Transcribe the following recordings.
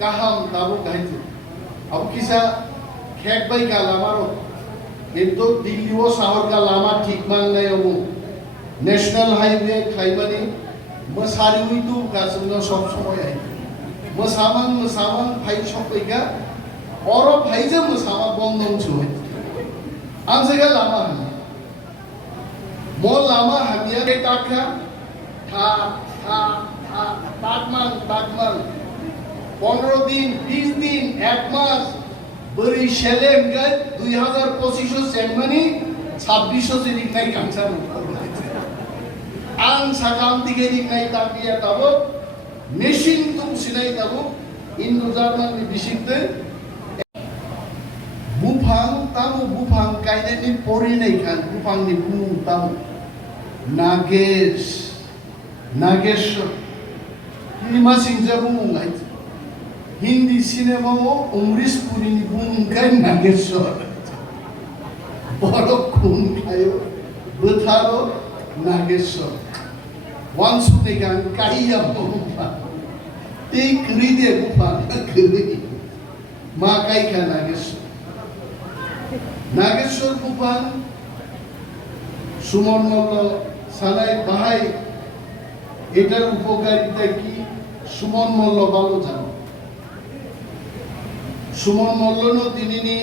kaham tabu gaite abu kisa khek bai ka lamaro কিন্তু দিল্লি ও শহর का लामा ठीक मान नहीं हो नेशनल हाईवे खाइबानी मसारी हुई तो गासुना सब समय है मसामान भाई सब का और भाई जे मसामा बंदम छुए आंसे का लामा है मो लामा हमिया के टाका था ताकमान 15 दिन 20 दिन एक मास बरी शेलेम गए 2025 सेंगमानी 26 से दिखनाई कांचा आं सागाम दिखे दिखनाई ताकिया तब मेशिन तुम सिनाई तब इन नुजारमान में बिशिकते बुफांग कायदे नि पोरी नहीं खान बुफांग नि बुंग ताम नागेश हिमा सिंजा बुंग आई हिंदी सिनेमा वो उमरिस पुरी नि बुंगkai नागेश्वर बड़ो खून खायो बुथारो नागेश्वर वांसु ने गान काइया बुफा ते क्रीदे बुफा क्री मा काई खा नागेश्वर बुफा सुमन मल्ल सानाय बाहाय एटार उपकारिता की सुमन मल्ल भालो जानो सुमन मल्ल तिनी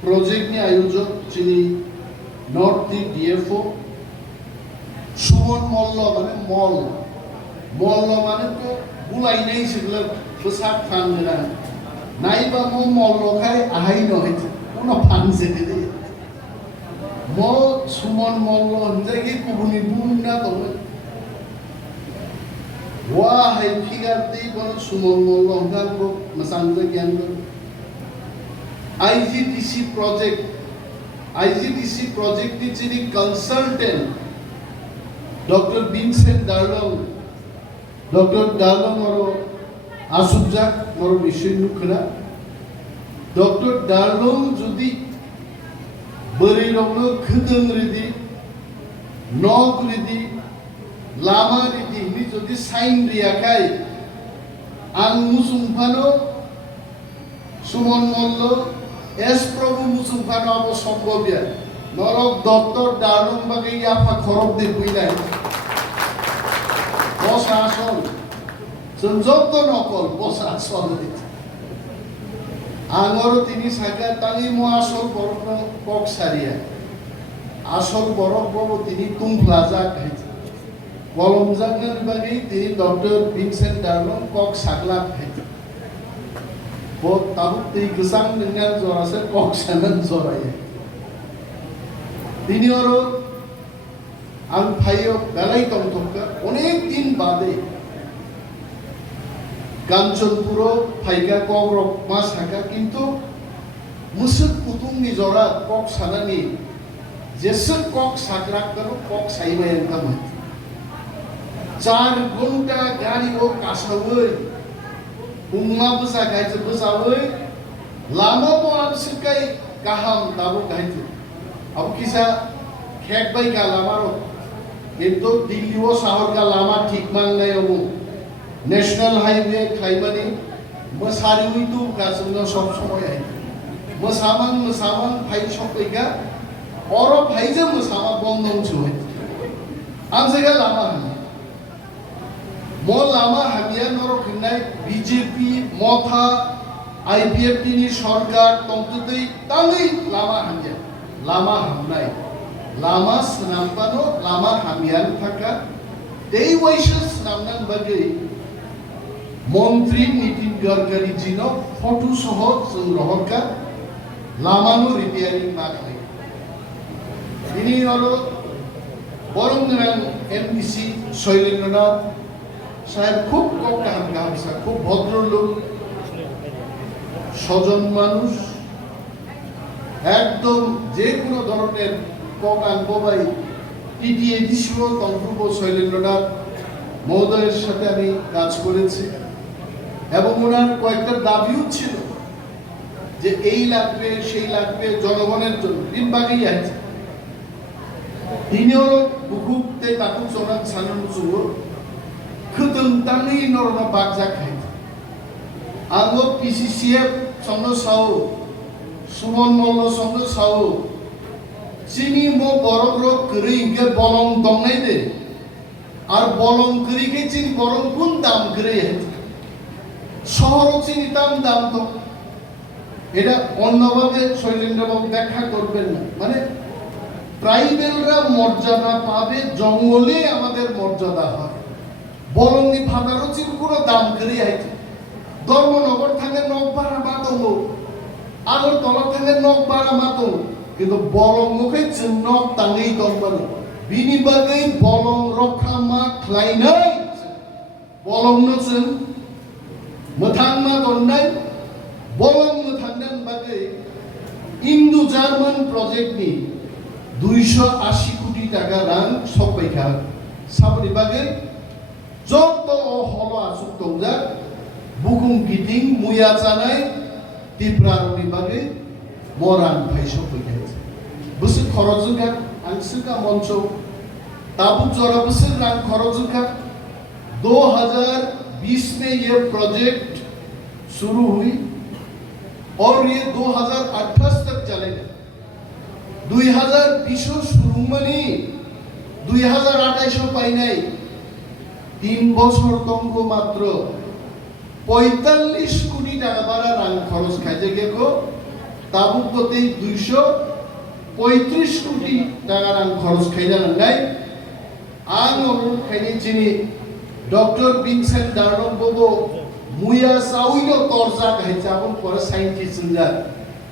प्रोजेक्ट नि आयोजक जिनी नॉर्थ डीएफओ सुमन मल्ल माने मल्ल माने तो बुलाई नहीं सिगला फसाद फानगोना नाइबा मो मल्ल खाय आहाय नय उनो फानसे दे मो सुमन मल्ल हनजागि कुबुनि बुंना दङ वा हाय फिगार दै बन सुमन मल्ल हनजागो मसांजा ज्ञान IGTC project ni chini consultant Dr. Vincent Darlong moro asubjak moro bishoy nukhna Dr. Darlong jodi bari rongno khudung ridi nok ridi lama ridi ni jodi sign riakai ang musumphano Suman Malla S প্রভু মুসুফানো of সম্ভবিয়া নরক দপ্তর দারুম বাগে ইয়াফা খরব দে বুইলাই বস আসল সঞ্জত নকল বস আসল আঙর তিনি সাকা তালি মো আসল বরফ কক সারিয়া আসল বরফ বড় তিনি কুমপ্লাজা খাইছে কলম জাগনার বাগে তিনি ডক্টর ভিনসেন্ট ডারলং কক সাগলা খাইছে बहुत ताबुक ती गसां dengan zorase kok sanan zoraye তিনি ওরো আং ফাইও বেলাই তমতমকা অনেক দিন বাদে কাঞ্চনপুর ফাইকা কক রক মাস থাকা কিন্তু মুসুক পুতুংনি জরা কক সানানি যেসব কক সাকরাক করো কক সাইবাই এনকাম 4 ঘন্টা গাড়ি ও কাসাওই उम्मा बुसा गाइছে बुसावै लामा मो आबसिकै गाहाम दाबो गाइছে अब किसा खेक बाई का लामारो কিন্তু দিল্লি ও শহর का लामा ठीक मान नहीं हो नेशनल हाईवे खाइबानी मसारी हुई तो गासुना सब समय है मसामान भाई सब का और भाई जे मसामा बंदम छुए आंसे का लामा है मो लामा हामिया नरखिनाय बीजेपी मथा आईपीएफ नि सरकार तंतुदै तांगै लामा हामनाय लामा स्नामबानो लामा हामियान थाका देई वैशस नामनान बागै मंत्री नितिन गडकरी जिनो फटो सह संग्रहका लामानो रिपेयरिंग माखाय इनि हलो बरंगरां एमडीसी शैलेन्द्रनाथ साहेब खूब कम काम खूब भद्र लोक सजन मानुष एकदम जे कोनो धरनेर ककान बबाई টিটিএডিসিও তন্ত্রুপ শৈলেন্দ্রনাথ মহোদয়ের সাথে আমি কাজ করেছি এবং ওনার কয়েকটা দাবিও ছিল যে এই লাগবে সেই লাগবে জনগণের জন্য রিমবাগেই আছে তিনিও বুকুতে তাকু চনান সানন সুগো খুদুম তানি নরনা বাগজা খাই आंगो PCCF संग साओ सुमन मल्ल संग साओ चिनी मो बरग्रो करी इनके बलम दंगनाय दे আর বলং করিকে চিনি বরং কোন দাম করে শহর চিনি দাম তো এটা অন্যভাবে শৈলেন্দ্রবাবু ব্যাখ্যা করবেন না মানে ট্রাইবেলরা মর্যাদা পাবে জঙ্গলে আমাদের মর্যাদা হয় বলংনি ফাদারও চিনি কোনো দাম করে আইছে ধর্মনগর থাকে নকবাড়া মাতঙ্গ আগরতলা থাকে নকবাড়া মাতঙ্গ কিন্তু বলংকে চিহ্নক তাঙ্গেই দরবারে बिनि बागै बलं रखा मा ख्लायनाय बलंनो जों मोथां मा दननाय बलं मोथांनो बागै इन्डो जार्मान प्रजेक्टनि 280 कोटी टाका रां सफैखा साबनि बागै जत हल आसुक दंजा बुकुं गिदिं मुया जानाय तिप्रारनि बागै मरान फाइसो फैखा बुसु खरजुगा आंसुका मंचो ताबुक जरा बसर रां खरजुका 2020 में ये प्रोजेक्ट शुरू हुई और ये 2028 तक चलेगा 2020 शुरू मनी 2028 पाइनाय 3 বছর তঙ্গ মাত্র 45 কোটি টাকা বাড়া রাং খরচ খাইছে গেকো ताबुक गते 235 कोटी टाका रां खरच खायजानांनाय आं अनुरोध खायनि चिनि डॉक्टर विनसेंट डार्लम बोबो मुया साउइनो तर्जा खायजाबन पर साइंटिस्ट जा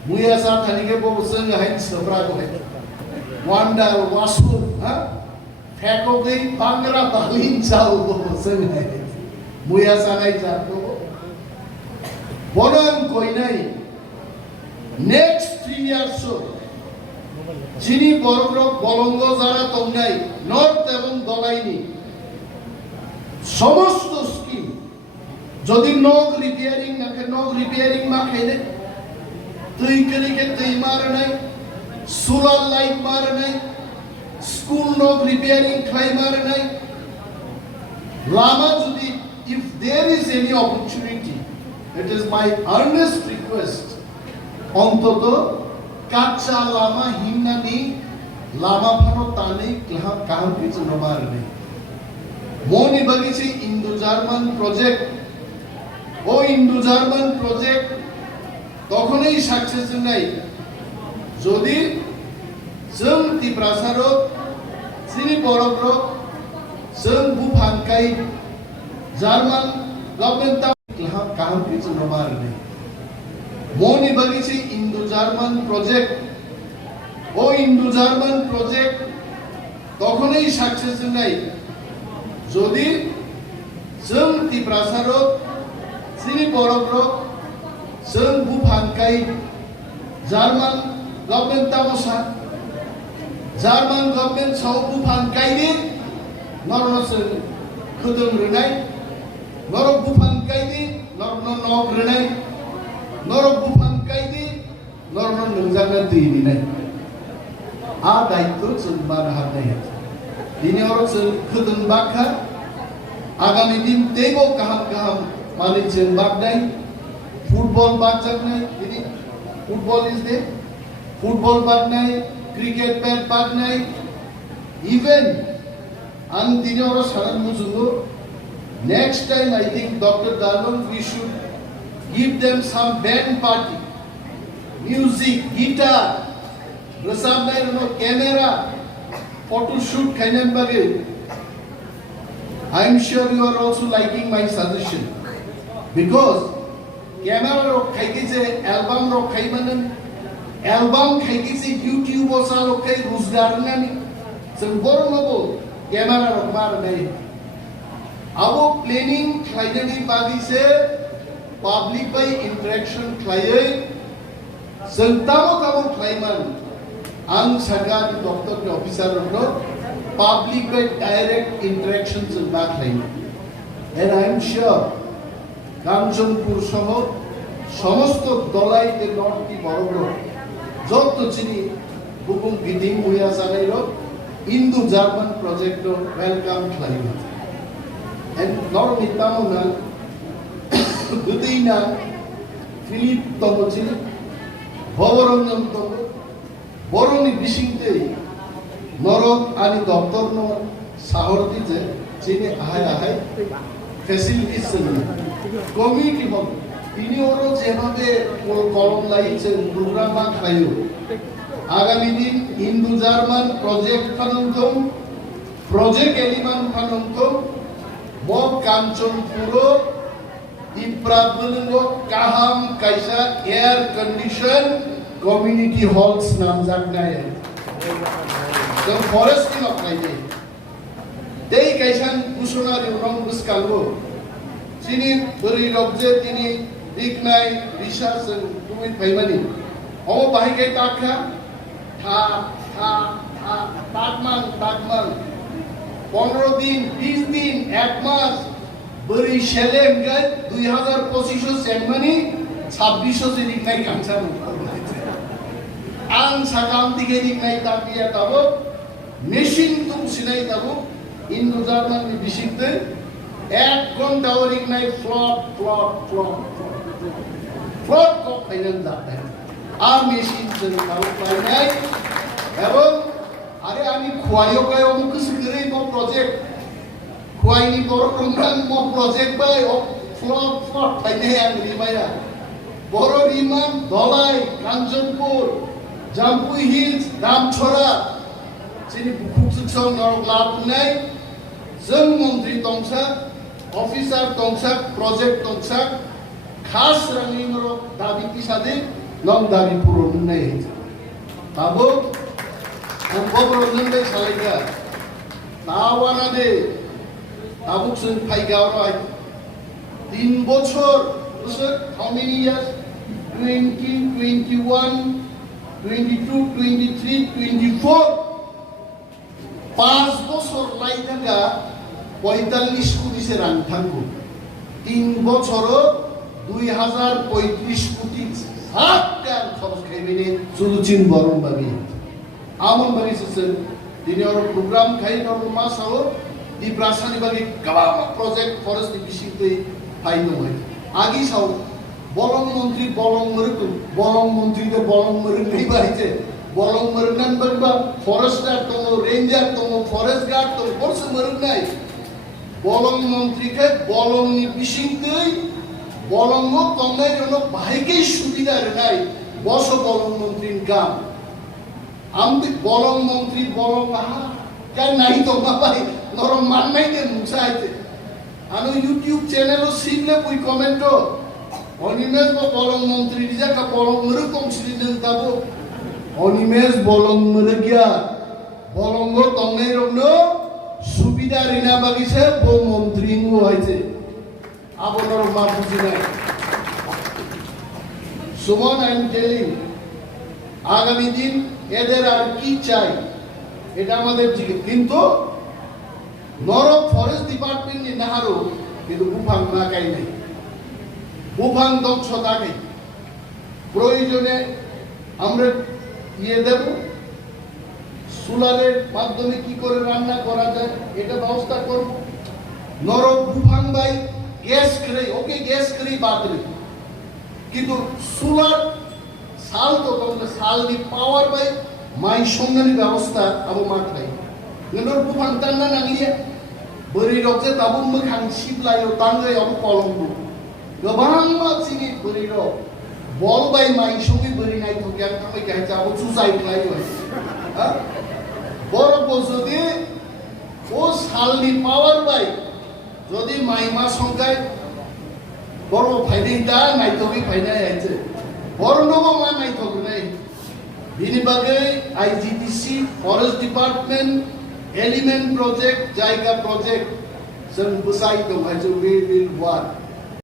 मुया सा थानिगे बोबो जों हाइन सब्रा गय वान्डार वासु हा फेको गई बांग्रा बालिन जाउ बोबो जों हाय मुया सा गाय जा बोबो बनन कोइनाय नेक्स्ट 3 years যিনি বরগ্রক বলঙ্গ যারা তংনাই নর্থ এবং দলাইনি সমস্ত স্কিম যদি নগ রিপেয়ারিং মা খাইলে তুই করিকে তুই মারনাই সোলার লাইট মারনাই স্কুল নগ রিপেয়ারিং খাই মারনাই লামা যদি if there is any opportunity it is my earnest request অন্তত কাঁচা লামা হিমনানি লামা ভারত তানে কাহাম কিছু নমার নেই মনি বাগিছে ইন্দো জার্মান প্রজেক্ট ও ইন্দো জার্মান প্রজেক্ট তখনই সাকসেস নাই যদি जों तिब्रासारो सिनि बरग्रो जों बुफांकाय জার্মান गभर्नमेंट काहाम কিছু নমার নেই মনি বাগিছে ইন্দো জার্মান প্রজেক্ট ও ইন্দো জার্মান প্রজেক্ট তখনই সাকসেস নাই যদি जों तिब्रासारो सिनि बरग्रो जों बुफांकाय জার্মান गभर्नमेंट तामसा জার্মান गभर्नमेंट साव बुफांकायनि नरनसो खोदों रोनाय नरक बुफांकायनि नरन नग रोनाय नरक बुफांकायनि नरन नोंजांना दैनिनाय आ दायित्व जों बार हानाय दिनै अर जों खोदों बाखा आगामी दिन तेबो गाहाम माने जों बागनाय फुटबल बागजानाय दिनै फुटबल इज दे फुटबल बागनाय क्रिकेट मैच बागनाय इवन आं दिनै अर सारान मुजुगो next time I think Dr. Darlon we should give them some band party music guitar रोजाबनाय नो camera photo shoot खायनाय बागे I am sure you are also liking my suggestion because camera ro खायके जे album रो खायमानन album खायके जे YouTube o sa lo खाय रोजगार नानि जों बरनबो camera रो मारनाय अब planning खायनायनि बागैसे public bye interaction खायै जों तामो खायमान आं सरकारनि डक्टरनि अफिसारनो public by direct interactions in Backline. And I am sure Kanchanpur Soho, Somosto Dolai de Norti Borogro, Jotto Chini, Bukum Giting Muya Zanairo, Indo German project welcome climate. And not only Tamuna godeina Philip tomochi Boborongam tomo Boroni bisingte Norok ani doktor no sahorti je chini ahai facilities community bol ini oro যেভাবে কলম লাইছেন programme মা খাইও আগামী দিন Indo German project ফানুন্তম project এলিমান ফানুন্তম বব কাঞ্চন পুরো ইপ্রাবলঙ্গ কাহাম কাইসা এয়ার কন্ডিশন কমিউনিটি হলস নাম জাগনায় তো ফরেস্ট কি নকাইছে দেই কাইসান কুশনারি রং বুসকালবো চিনি বরি রবজে তিনি দিকনাই রিসার্চ তুমি ফাইমানি ও বাহিকাই টাকা থা থা থা তাকমান 15 দিন 20 দিন এক মাস বরি সেলেম গায় 2025 সেনমানি 2600 দিক নাই কামছা আন সাকাম দিকে দিক নাই তাকিয়া তাবো মেশিন তুম সিনাই তাবো ইন্দো জার্মান বিশিতে 1 ঘন্টা ওরিক নাই ফ্লট কো ফাইনাল দাতে আর মেশিন সরি তাও পাই নাই এবং আরে আমি খোয়াইও গায় অমুক সুগরে মো প্রজেক্ট খোয়াইনি বড় প্রোগ্রাম মো প্রজেক্ট বাই ফ্লট ফাই নাই আং রিমায়া বড় রিমান দলাই কাঞ্চনপুর জামপুই হিলস রামছড়া চিনি বুকুকসং নরক লাভ নাই जों मन्त्रि तंसा अफिसार तंसा प्रोजेक्ट तंसा खास रांनि मरो दाबि पिसादि नं दाबि पुरन नाय ताबो आं बबरन बे सालायगा तावाना दे ताबुक जों फाइगाव 3 বছর how many years 20 21 22 23 24 5 বছর লাইনাগা 45 কোটি সে রাং থাকবো 3 বছর 2035 কোটি হাজার খরচ খাইবেনে সুলুচিন বরণ বাবি আমন বাবি সে দিনে আর প্রোগ্রাম খাই নর মাসাও দি প্রাসানি বাবি গাবা প্রজেক্ট ফরেস্ট বিশিতে ফাইনো হয় আগি সাও বলং মন্ত্রী বলং মরকু বলং মন্ত্রীতে বলং মরক নেই বাড়িতে বলং মরনান বাবা ফরেস্টার তো রেঞ্জার তো ফরেস্ট গার্ড তো কোর্স মরক নাই বলং মন্ত্রীকে বলং নি বিশিংতেই বলং কমনাই জন্য ভাইকেই সুবিধা নাই বস বলং মন্ত্রীর কাম আমি বলং মন্ত্রী বলং আহা কেন নাই তো বাবাই নরম মান নাই কে মুসাইতে আনো ইউটিউব চ্যানেলও সিনলে কই কমেন্টও অনিমেষ বলং মন্ত্রী রিজাকা বলং মরক কম সিরিন দাবো অনিমেষ বলং মরগিয়া বলঙ্গ তংনাই রংনো সুবিধা রিনা বাগিছে বো মন্ত্রী ngো হইছে আবনর মা বুঝি নাই সুমন আই এম টেলিং আগামী দিন এদের আর কি চাই এটা আমাদের জিজ্ঞেস কিন্তু নরক ফরেস্ট ডিপার্টমেন্ট নি নাহারো কিন্তু বুফাং না কাই নাই বুফাং দক্ষ থাকে প্রয়োজনে আমরা ইয়ে দেব সোলারের মাধ্যমে কি করে রান্না করা যায় এটা ব্যবস্থা করব নরক বুফাং বাই গ্যাস করে ওকে গ্যাস করে বাদরে কিন্তু সোলার সাল তো তোমরা সাল দি পাওয়ার বাই মাই সংজ্ঞানি ব্যবস্থা আবো মাঠ নাই নরক বুফাং টান্না নাগিয়ে বরি রকছে তাবুম খাং সিবলায়ো তাঙ্গাই আবো কলম্বো গোবাং মাছিনি বরি রক বল বাই মাই সঙ্গে বরি নাই তো জ্ঞান থাকবে কে যাবো সুসাইড লাই হয় বড় যদি ও সালনি পাওয়ার বাই যদি মাইমা সংখ্যায় বড় ফাইদিন দা নাই তো কি ফাইনাই আছে বড় নব মা নাই তো নাই বিনি বাগে আইজিডিসি ফরেস্ট ডিপার্টমেন্ট এলিমেন্ট প্রজেক্ট জায়গা প্রজেক্ট जों बुसाई दं हाय जों we will work